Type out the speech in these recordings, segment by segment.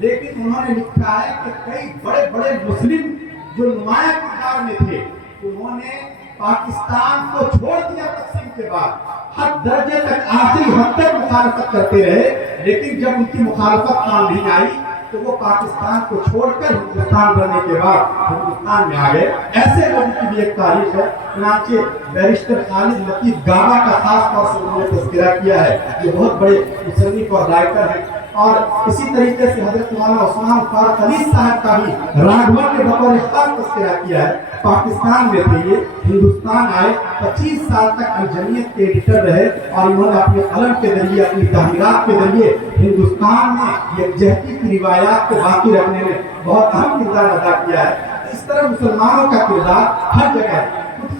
لیکن انہوں نے لکھا ہے کہ کئی بڑے بڑے مسلم جو نمایاں کردار میں تھے انہوں نے پاکستان کو چھوڑ دیا تقسیم کے بعد، حد درجے تک آخری حد تک مخالفت کرتے رہے، لیکن جب ان کی مخالفت کام نہیں آئی تو وہ پاکستان کو چھوڑ کر ہندوستان بننے کے بعد ہندوستان میں آ گئے۔ ایسے لوگوں کی بھی ایک تاریخ ہے، چنانچہ بیرسٹر خالد لطیف گاوا کا خاص طور سے انہوں نے تذکرہ کیا ہے، جو بہت بڑے مصنف اور رائٹر ہیں، اور اسی طریقے سے حضرت مولانا عثمان فاروق علی صاحب کا بھی راگھون نے بطور خاص تذکرہ کیا ہے۔ پاکستان میں تھے، یہ ہندوستان آئے، 25 سال تک الجمعیت کے ایڈیٹر رہے، اور انہوں نے اپنے قلم کے ذریعے، اپنی تحریرات کے ذریعے ہندوستان میں یکجہتی کی روایات کو باقی رکھنے میں بہت اہم کردار ادا کیا ہے۔ اس طرح مسلمانوں کا کردار ہر جگہ ہے۔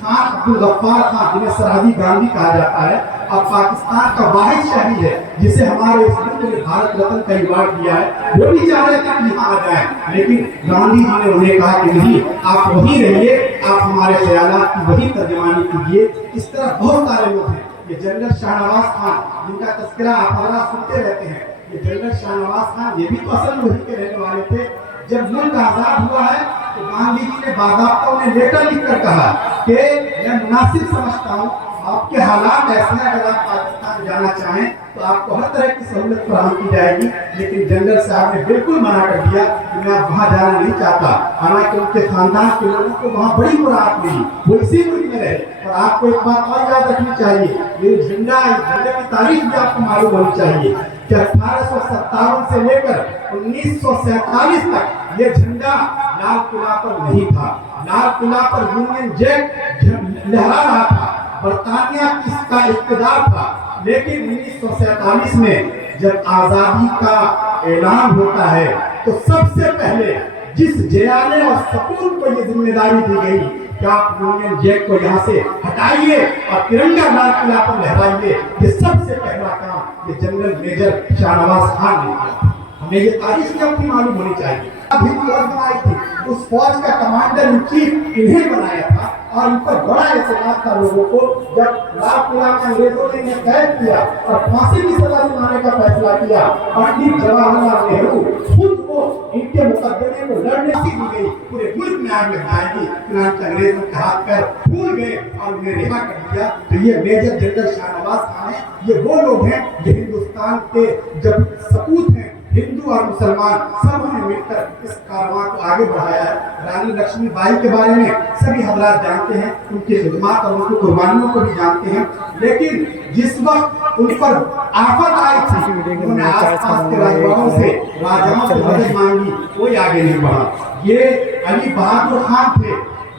خان عبدالغفار خان، جنہیں سرحدی گاندھی کہا جاتا ہے، اور پاکستان کا واحد شہری ہے جسے ہمارے اس ملک نے بھارت رتن کا ایوارڈ دیا ہے، وہ بھی چاہ رہے تھے کہ یہاں آ جائیں، لیکن گاندھی جی نے انہیں کہا کہ نہیں، آپ وہیں رہیے، آپ ہمارے خیالات کی وہی ترجمانی کیجیے۔ اس طرح بہت سارے لوگ ہیں۔ یہ جنرل شاہ نواز خان، جن کا تذکرہ آپ حضرات سنتے رہتے ہیں، یہ جنرل شاہ نواز خان یہ بھی تو اصل وہیں کے رہنے والے تھے۔ جب ملک آزاد ہوا ہے تو گاندھی جی نے باضابطہ انہیں لیٹر لکھ کر کہا کہ میں مناسب سمجھتا ہوں، آپ کے حالات ایسے ہیں، اگر آپ پاکستان جانا چاہیں تو آپ کو ہر طرح کی سہولت فراہم کی جائے گی، لیکن جنرل صاحب نے بالکل منع کر دیا کہ میں وہاں جانا نہیں چاہتا، حالانکہ ان کے خاندان کے لوگوں کو وہاں بڑی مراحت ملی، وہ اسی ملک میں رہے۔ اور آپ کو ایک بات اور یاد رکھنی چاہیے، یہ جھنڈا، اس جھنڈے کی تاریخ بھی آپ کو معلوم ہونی چاہیے کہ 1857 سے لے کر 1947 تک یہ جھنڈا لال قلعہ پر نہیں تھا۔ لال قلعہ پر یونین جیک لہرا رہا تھا، برطانیہ کی اس کا اقتدار تھا، لیکن 1947 میں جب آزادی کا اعلان ہوتا ہے تو سب سے پہلے جس جیالے اور سکون کو یہ ذمہ داری دی گئی کہ آپ یونین جیک کو یہاں سے ہٹائیے اور ترنگا لال قلعہ پر لہرائیے، یہ سب سے پہلا کام یہ جنرل میجر شاہ نواز خان نے کیا۔ ہمیں یہ تاریخ بھی اپنی معلوم ہونی چاہیے۔ ابھی فوج بنائی تھی، اس فوج کا کمانڈر ان چیف انہیں بنایا تھا، اور ان پر بڑا اعتماد تھا لوگوں کو۔ جب لال قلعہ میں انگریزوں نے انہیں قید کیا اور پھانسی کی سزا دلانے کا فیصلہ کیا، پنڈت جواہر لال نہرو خود کو ان کے مقدمے کو لڑنے کی دی گئی، پورے ملک میں آگ لگائے گی، چنانچہ انگریزوں کے ہاتھ پیر پھول گئے اور انہیں رہا کر دیا۔ تو یہ میجر جنرل شاہ نواز خان ہیں، یہ وہ لوگ ہیں جو ہندوستان کے جب سپوت ہیں، ہندو اور مسلمان سب نے مل کر اس کارواں کو آگے بڑھایا ہے۔ رانی لکشمی بائی کے بارے میں سبھی حضرات جانتے ہیں، ان کی خدمات اور ان کی قربانیوں کو بھی جانتے ہیں، لیکن جس وقت ان پر آفت آئی تھی انہوں نے آس پاس کے راجاؤں سے مدد مانگی، کوئی آگے نہیں بڑھا۔ یہ علی بہادر خان تھے،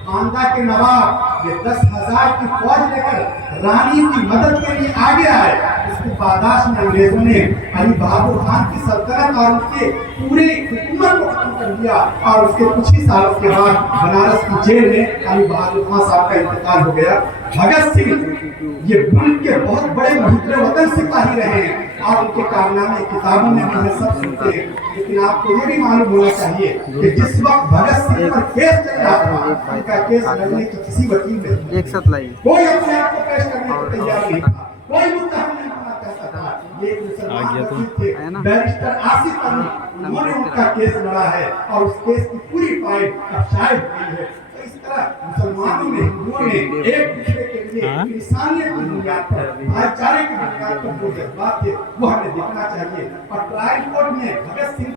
باندہ کے نواب، یہ 10,000 کی فوج لے کر رانی کی مدد کے لیے آگے آئے۔ اس کی پاداش میں انگریزوں نے علی بہادر خان کی سلطنت اور ان کے پورے حکومت کو ختم کر دیا، اور اس کے کچھ ہی سالوں کے بعد بنارس کی جیل میں علی بہادر خان صاحب کا انتقال ہو گیا۔ بھگت سنگھ یہ ملک کے بہت بڑے محب وطن سپاہی رہے ہیں، اور ان کے کارنامے کتابوں میں بھی سب سنتے ہیں، لیکن آپ کو یہ بھی معلوم ہونا چاہیے کہ جس وقت بھگت سنگھ پر کیس چل رہا تھا، ان کا کیس لڑنے کی کسی وکیل نے کوئی اپنے آپ کو پیش کرنے کو تیار نہیں تھا، کوئی متہم نہیں ہونا چاہتا تھا۔ یہ ایک مسلمان وکیل تھے، بیرسٹر آصف علی، انہوں نے ان کا کیس لڑا ہے، اور اس کیس کی پوری فائل اب شائع ہو گئی ہے۔ تو اس طرح مسلمانوں نے، ہندوؤں نے ایک دوسرے کے لیے انسانیت کی بنیاد پر، بھائی چارے کی بنیاد پر جو جذبات تھے وہ ہمیں دیکھنا چاہیے۔ اور ٹرائل کورٹ میں بھگت سنگھ